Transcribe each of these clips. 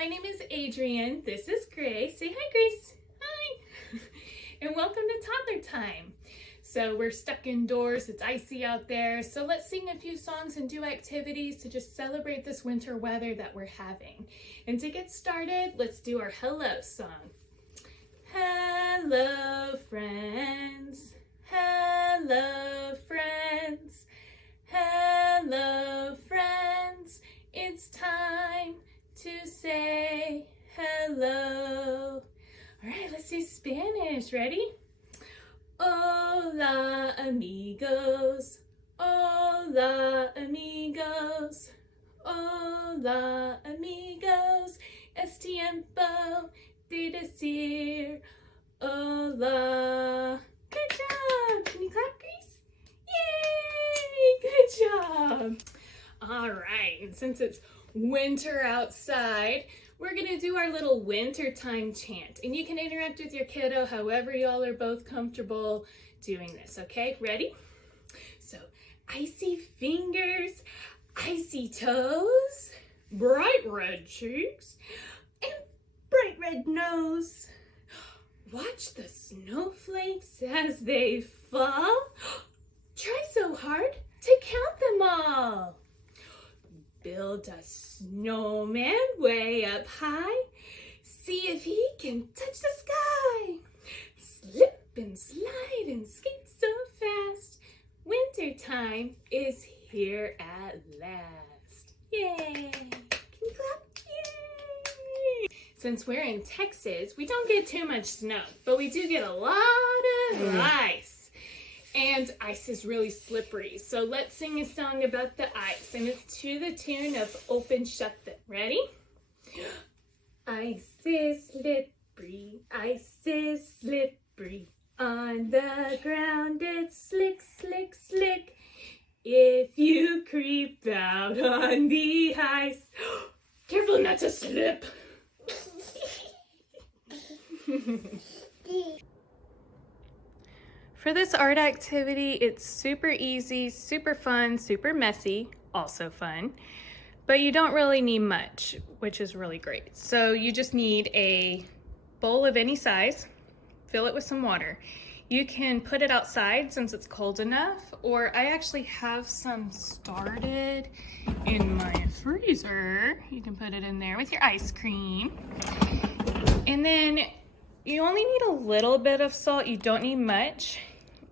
my name is Adriane. This is Grace. Say hi, Grace. Hi. And welcome to Toddler Time. So we're stuck indoors. It's icy out there. So let's sing a few songs and do activities to just celebrate this winter weather that we're having. And to get started, let's do our hello song. Hello, friends. Hello, friends. Hello, friends. It's time to say hello. All right, let's do Spanish. Ready? Hola, amigos. Hola, amigos. Hola, amigos. Es tiempo de decir hola. Good job. Can you clap, Grace? Yay! Good job. All right, and since it's winter outside, we're gonna do our little winter time chant, and you can interact with your kiddo however y'all are both comfortable doing this, okay? Ready? So, icy fingers, icy toes, bright red cheeks, and bright red nose. Watch the snowflakes as they fall. Try so hard to count them all. Build a snowman way up high. See if he can touch the sky. Slip and slide and skate so fast. Winter time is here at last. Yay! Can you clap? Yay! Since we're in Texas, we don't get too much snow, but we do get a lot of ice. And ice is really slippery. So let's sing a song about the ice. And it's to the tune of Open Shut Them. Ready? Ice is slippery, ice is slippery. On the ground it's slick, slick, slick. If you creep out on the ice, careful not to slip. For this art activity, it's super easy, super fun, super messy, also fun, but you don't really need much, which is really great. So you just need a bowl of any size, fill it with some water. You can put it outside since it's cold enough, or I actually have some started in my freezer. You can put it in there with your ice cream. And then you only need a little bit of salt, you don't need much.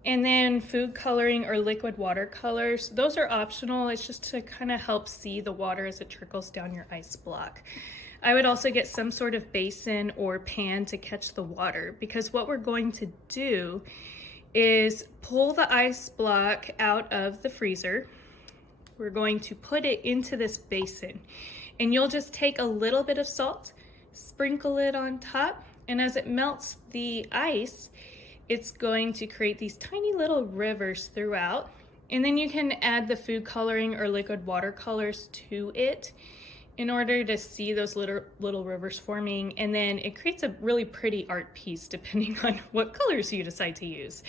And then food coloring or liquid watercolors, those are optional. It's just to kind of help see the water as it trickles down your ice block. I would also get some sort of basin or pan to catch the water, because what we're going to do is pull the ice block out of the freezer. We're going to put it into this basin, and you'll just take a little bit of salt, sprinkle it on top, and as it melts the ice, it's going to create these tiny little rivers throughout. And then you can add the food coloring or liquid watercolors to it in order to see those little rivers forming. And then it creates a really pretty art piece depending on what colors you decide to use.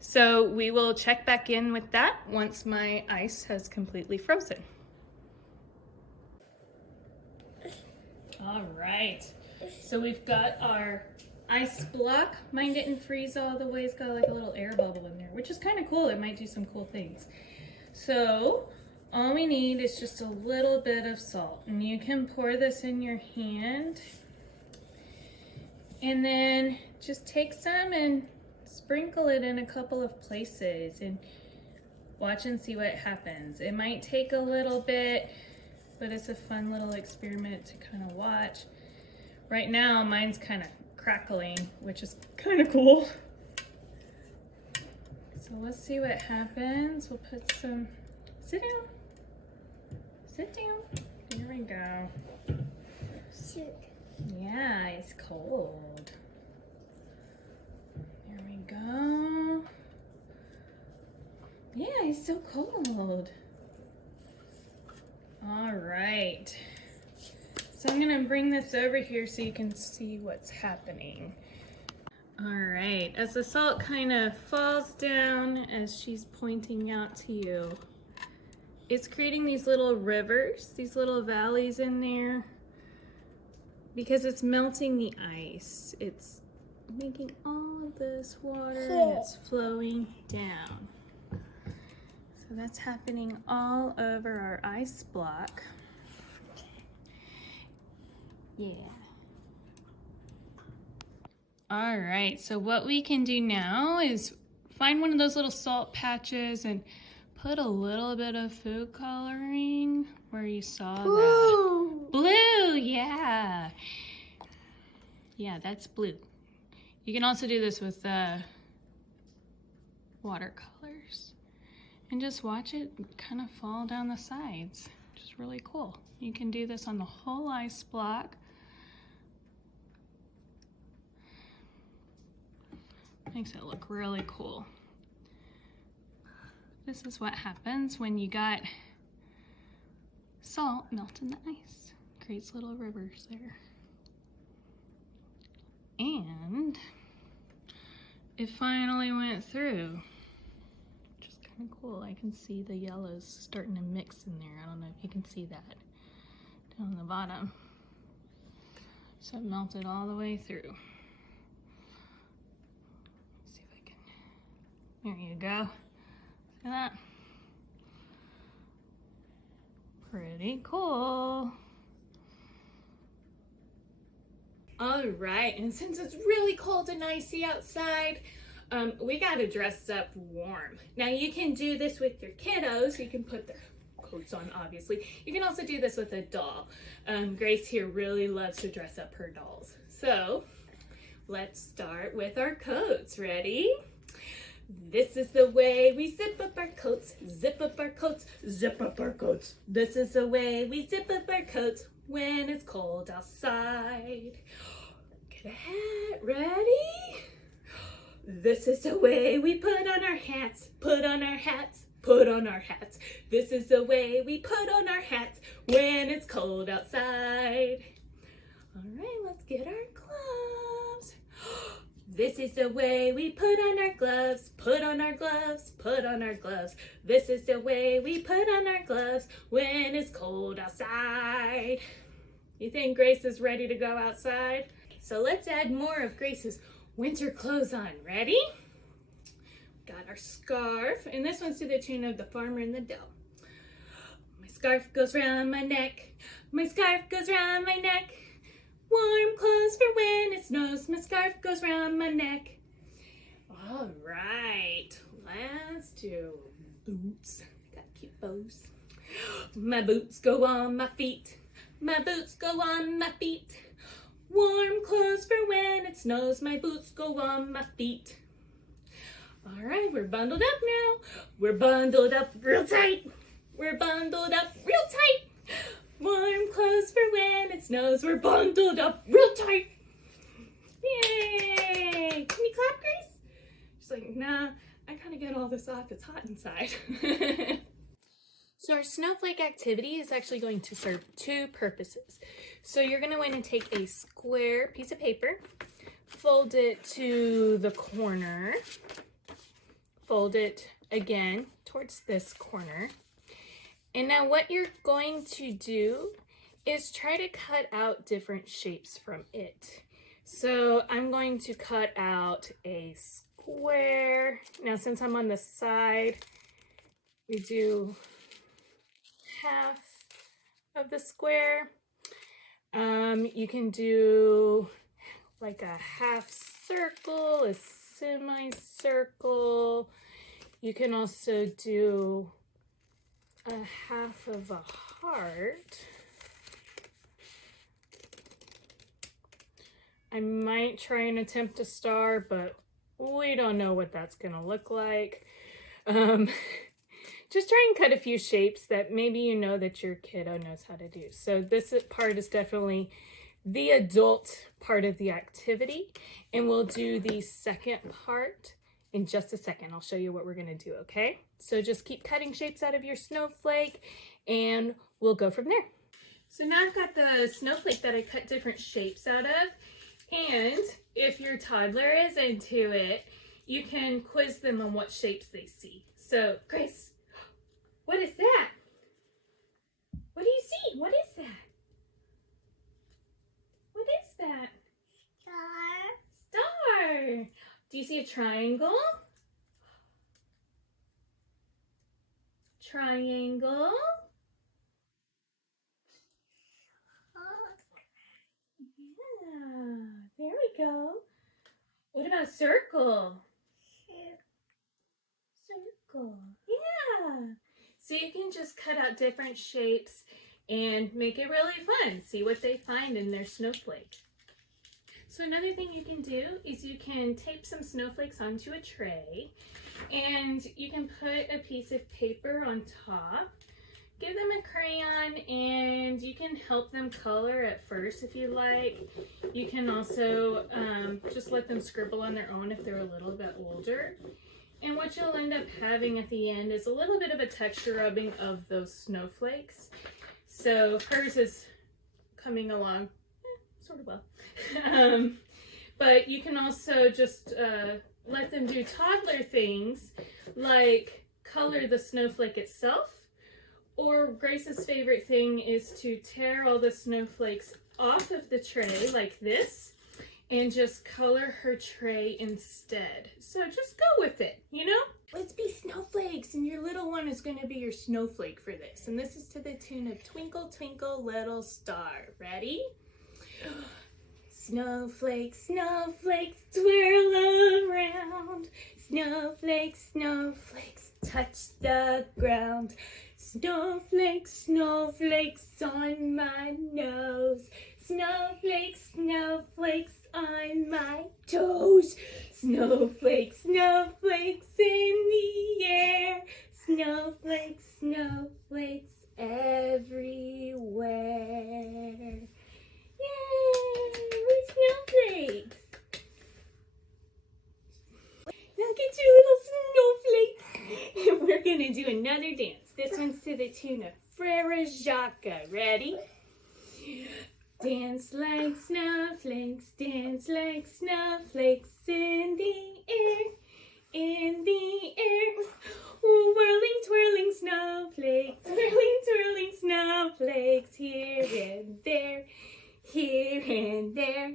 So we will check back in with that once my ice has completely frozen. All right, so we've got our ice block. Mine didn't freeze all the way. It's got like a little air bubble in there, which is kind of cool. It might do some cool things. So all we need is just a little bit of salt, and you can pour this in your hand and then just take some and sprinkle it in a couple of places and watch and see what happens. It might take a little bit, but it's a fun little experiment to kind of watch. Right now mine's kind of crackling, which is kind of cool. So let's see what happens. We'll put some, sit down. There we go. Yeah, it's cold. There we go. Yeah, it's so cold. All right. So I'm gonna bring this over here so you can see what's happening. All right, as the salt kind of falls down as she's pointing out to you, it's creating these little rivers, these little valleys in there. because it's melting the ice. It's making all of this water and it's flowing down. So that's happening all over our ice block. Yeah. All right, so what we can do now is find one of those little salt patches and put a little bit of food coloring where you saw that. Blue, yeah. Yeah, that's blue. You can also do this with watercolors. And just watch it kind of fall down the sides, which is really cool. You can do this on the whole ice block. Makes it look really cool. This is what happens when you got salt melt in the ice. Creates little rivers there. And it finally went through, which is kind of cool. I can see the yellows starting to mix in there. I don't know if you can see that down the bottom. So it melted all the way through. There you go. See that? Pretty cool. All right, and since it's really cold and icy outside, we gotta dress up warm. Now you can do this with your kiddos. You can put their coats on, obviously. You can also do this with a doll. Grace here really loves to dress up her dolls. So let's start with our coats. Ready? This is the way we zip up our coats, zip up our coats, zip up our coats. This is the way we zip up our coats when it's cold outside. Get a hat, ready? This is the way we put on our hats, put on our hats, put on our hats. This is the way we put on our hats when it's cold outside. All right, let's get our gloves. This is the way we put on our gloves, put on our gloves, put on our gloves. This is the way we put on our gloves when it's cold outside. You think Grace is ready to go outside? So let's add more of Grace's winter clothes on. Ready? Got our scarf, and this one's to the tune of The Farmer in the Dell. My scarf goes round my neck, my scarf goes round my neck. Warm clothes for when it snows, my scarf goes round my neck. All right, let's do boots. Got cute bows. My boots go on my feet, my boots go on my feet. Warm clothes for when it snows, my boots go on my feet. All right, we're bundled up now. We're bundled up real tight. We're bundled up real tight. Warm clothes for when it snows. We're bundled up real tight. Yay! Can you clap, Grace? She's like, nah, I gotta get all this off. It's hot inside. So our snowflake activity is actually going to serve two purposes. So you're gonna want to take a square piece of paper, fold it to the corner, fold it again towards this corner. And now what you're going to do is try to cut out different shapes from it. So I'm going to cut out a square. Now since I'm on the side, we do half of the square. You can do like a half circle, a semicircle. You can also do a half of a heart. I might try and attempt a star, but we don't know what that's gonna look like. Just try and cut a few shapes that maybe you know that your kiddo knows how to do. So this part is definitely the adult part of the activity, and we'll do the second part in just a second. I'll show you what we're gonna do, okay? So just keep cutting shapes out of your snowflake and we'll go from there. So now I've got the snowflake that I cut different shapes out of, and if your toddler is into it, you can quiz them on what shapes they see. So Grace, what is that? What do you see? What is that? What Do you see a triangle? Triangle. Yeah, there we go. What about a circle? Circle. Yeah. So you can just cut out different shapes and make it really fun. See what they find in their snowflake. So another thing you can do is you can tape some snowflakes onto a tray and you can put a piece of paper on top. Give them a crayon and you can help them color at first if you like. You can also just let them scribble on their own if they're a little bit older. And what you'll end up having at the end is a little bit of a texture rubbing of those snowflakes. So hers is coming along sort of well. But you can also just let them do toddler things like color the snowflake itself. Or Grace's favorite thing is to tear all the snowflakes off of the tray like this and just color her tray instead. So just go with it, you know? Let's be snowflakes, and your little one is going to be your snowflake for this. And this is to the tune of Twinkle, Twinkle, Little Star. Ready? Snowflakes, snowflakes, twirl around. Snowflakes, snowflakes, touch the ground. Snowflakes, snowflakes on my nose. Snowflakes, snowflakes on my toes. Snowflakes, snowflakes in the air. Snowflakes, snowflakes everywhere. Yay! We're snowflakes. Now get your little snowflake. And we're gonna do another dance. This one's to the tune of Frere Jacques. Ready? Dance like snowflakes in the air, in the air. Whirling, twirling snowflakes, whirling, twirling snowflakes, here and there, here and there.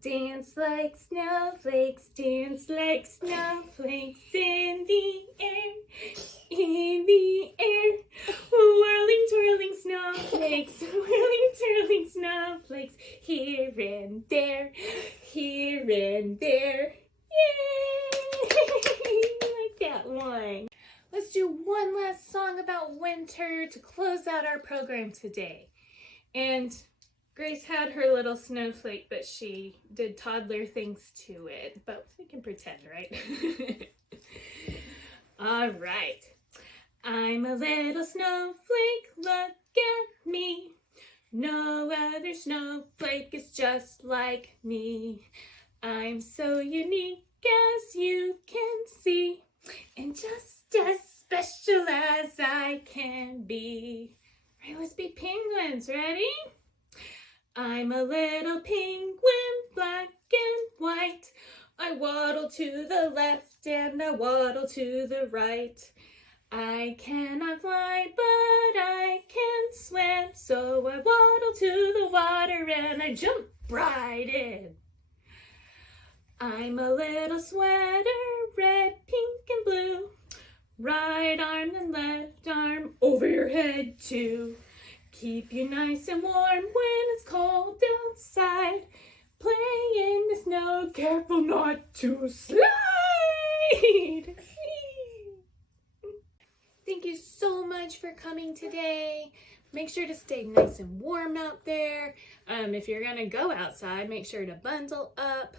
Dance like snowflakes in the air, in the air. Whirling, twirling snowflakes, whirling, twirling snowflakes, here and there, here and there. Yay! I like that one. Let's do one last song about winter to close out our program today. And Grace had her little snowflake, but she did toddler things to it. But we can pretend, right? All right. I'm a little snowflake, look at me. No other snowflake is just like me. I'm so unique as you can see, and just as special as I can be. All right, let's be penguins, ready? I'm a little penguin, black and white. I waddle to the left and I waddle to the right. I cannot fly, but I can swim. So I waddle to the water and I jump right in. I'm a little sweater, red, pink, and blue. Right arm and left arm over your head too. Keep you nice and warm when it's cold outside. Play in the snow, careful not to slide. Thank you so much for coming today. Make sure to stay nice and warm out there. If you're gonna go outside, make sure to bundle up.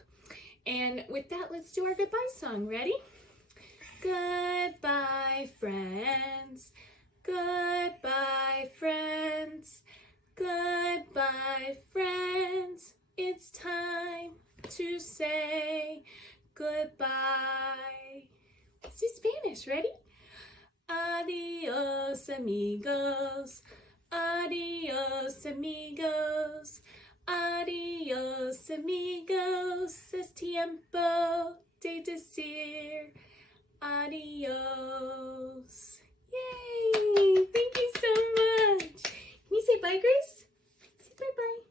And with that, let's do our goodbye song. Ready? Goodbye, friends. Goodbye, friends. Goodbye, friends. It's time to say goodbye. Let's do Spanish. Ready? Adios, amigos. Adios, amigos. Adios, amigos. Es tiempo de decir adios. Yay! Thank you so much. Can you say bye, Grace? Say bye-bye.